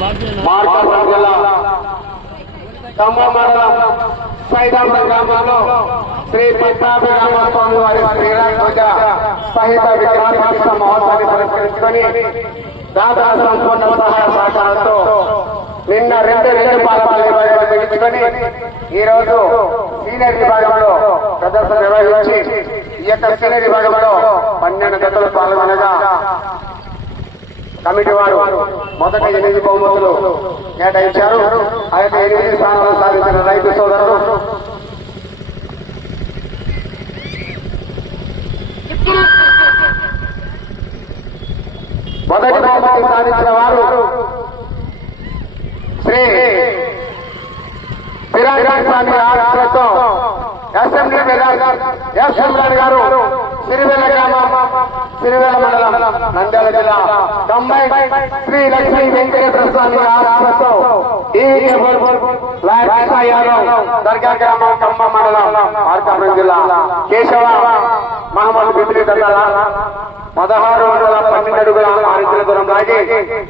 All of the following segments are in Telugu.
మార్కాపురం జిల్లా ఖమ్మం మండలం సైదాపురం గ్రామంలో శ్రీ పట్టాభిరామస్వామి వారి శ్రీరామధ్వజ సహిత విగ్రహాధిష్ట మహోత్సవాన్ని పురస్కరించుకొని దాతల సంపూర్ణ సహాయ సహకారంతో నిన్న రెండు పాలపాల విభాగాలు ముగించుకొని ఈ రోజు సీనియర్ విభాగంలో ప్రదర్శన నిర్వహించి ఈ యొక్క సీనియర్ విభాగంలో 12 జతలు పాల్గొనగా కమిటీ వారు మొదటి 8 బహుమతులు కేటాయించారు. ఆ యొక్క 8 స్థానాలు సాధించిన రైతు సోదరులు మొదటి బహుమతి సాధించిన వారు శ్రీ పిరాజన్ స్వామి ఆశతో అసెంబ్లీ ఎస్ గారు సిరివెల్ల గ్రామం సిరివెల్ల మండలం నంద్యాల జిల్లా కంబైన్ శ్రీ లక్ష్మీ వెంకటేశ్వర స్వామి ఆశతో దర్గా గ్రామం ఖమ్మం మండలం మార్కాపురం జిల్లా కేశవ మహమ్మద్ బిబ్లీ దండాల 1612 అడుగుల 6 ఇంచుల దూరం లాగి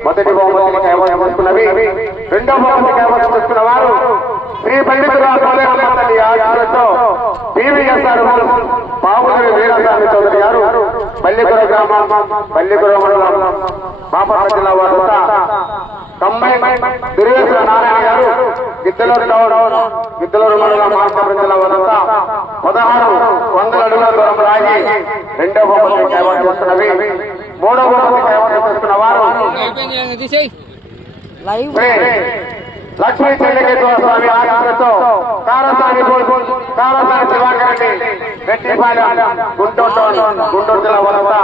మొదటి బహుమతిని కైవసం చేసుకున్నవి. రెండో బహుమతి కైవసం చేసుకున్న వారు శ్రీ పండితులు ఆశతో పివిఎస్ఆర్ బాబుగారి వీరస్వామి చౌదరి గారు పల్లిపుర గ్రామం పల్లిపుర మండలం బాపట్ల జిల్లా వారు కంబైన్ దుర్వేశ్వర నారాయణ గారు గిద్దలూరు మండలం మార్కాపురం జిల్లా వద్ద 1600 అడుగుల దూరం లాగి రెండో బహుమతి కైవసం చేస్తున్నవి. మూడో బహుమతి కైవసం చేస్తున్న వారు లక్ష్మీ చెల్లికేశ్వర స్వామి ఆశతో కారసాని దివాకర్ రెడ్డి రెడ్డిపాలెం గుంటూరు జిల్లా వద్ద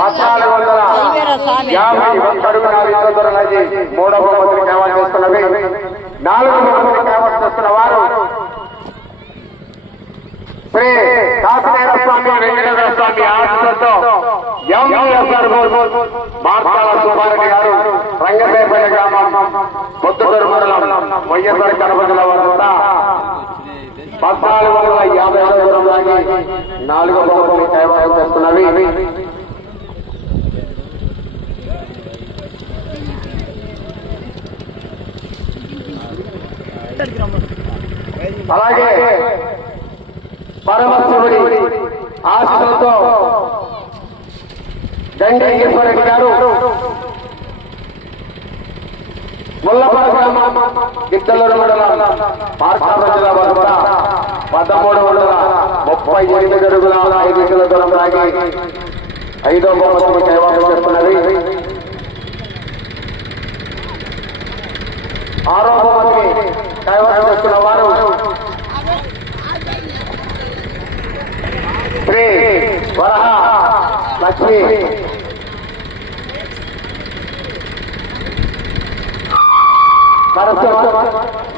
1450 అడుగుల 4 ఇంచుల దూరం లాగి మూడో బహుమతిని కైవసం చేస్తున్నవి. నాలుగో బహుమతిని కైవసం చేస్తున్న వారు శ్రీ కాశీనారాయణ స్వామి వెంకటేశ్వర స్వామి ఆశతో ఎంఎస్ఆర్ మార్కాల సుబ్బారెడ్డి గారు రంగసేపల్లి గ్రామం పొద్దుటూరు మండలం వైఎస్ఆర్ కడప జిల్లా వద్ద 1450 అడుగుల దూరం లాగి నాలుగో బహుమతిని కైవసం చేస్తున్నవి. అలాగే పరమశివుడి ఆశలతో దండి ఈశ్వరెడ్డి గారు ముల్లపర గ్రామం గిద్దలూరు మండలం మార్కాపురం జిల్లా వద్ద 1338 అడుగుల 5 ఇంచుల దూరం లాగి ఐదో బహుమతిని కైవసం చేస్తున్నది. ఆరో బహుమతిని కైవసం చేస్తున్న వారు శ్రీ వరహ లక్ష్మి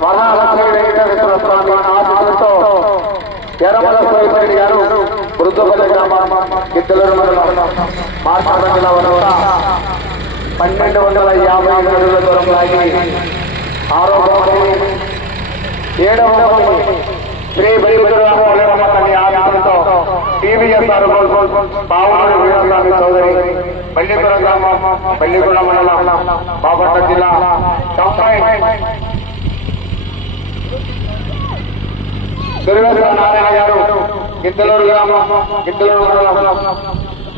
వరహాలక్ష్మి వెంకటేశ్వర స్వామి ఆశీస్సులతో ఎర్రమల సోయిరెడ్డి గారు వృద్ధపల్లి గ్రామం గిద్దలూరు మండలం మార్కాపురం జిల్లా వద్ద 1250 అడుగుల దూరం లాగి ఆరో బహుమతిని ఏడవ బహుమతి శ్రీ బలిపురమ్మ తల్లి ఆశీస్సులతో టీవీఎస్ఆర్ బావునూరి వీరస్వామి చౌదరి పల్లిపుర గ్రామం పల్లిగూడ మండలం బాపట్ల జిల్లా కంబైన్ దుర్వేశ్వర నారాయణ గారు గిద్దలూరు గ్రామం గిద్దలూరు మండలం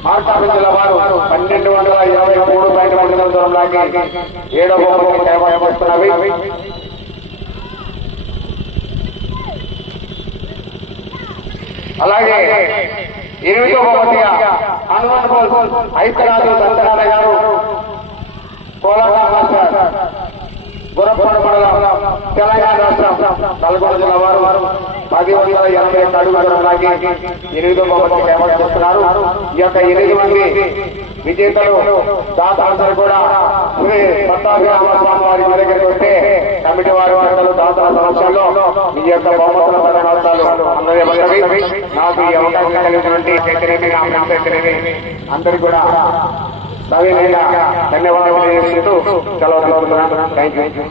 మార్కాపురం జిల్లా వారు 1223 అడుగుల దూరం లాగి ఏడవ బహుమతిని కైవసం చేస్తున్నవి. అలాగే 8వ బహుమతిగా హనుమాన్ ఐక్యరాజు సంతనారాయణ గారు కోలాకాల గురపాడు మండలం తెలంగాణ రాష్ట్రం నల్గొండ జిల్లా వారు 1081 అడుగుల దూరం లాగి 8వ బహుమతిని కైవసం చేస్తున్నారు. ఈ యొక్క 8 మంది విజేతలు దాతలందరూ కూడా శ్రీ పట్టాభిరామస్వామి వారి దగ్గరికి వస్తే కమిటీ వారి దాతల సమక్షంలో ఈ యొక్క బహుమతుల పదనాలు అందజేయబడ్డవి. నాకు ఈ అవకాశం కలిగినటువంటి అందరూ కూడా సవినయంగా ధన్యవాదాలు తెలుపుతూ సెలవు తీసుకుంటున్నాను. Thank you.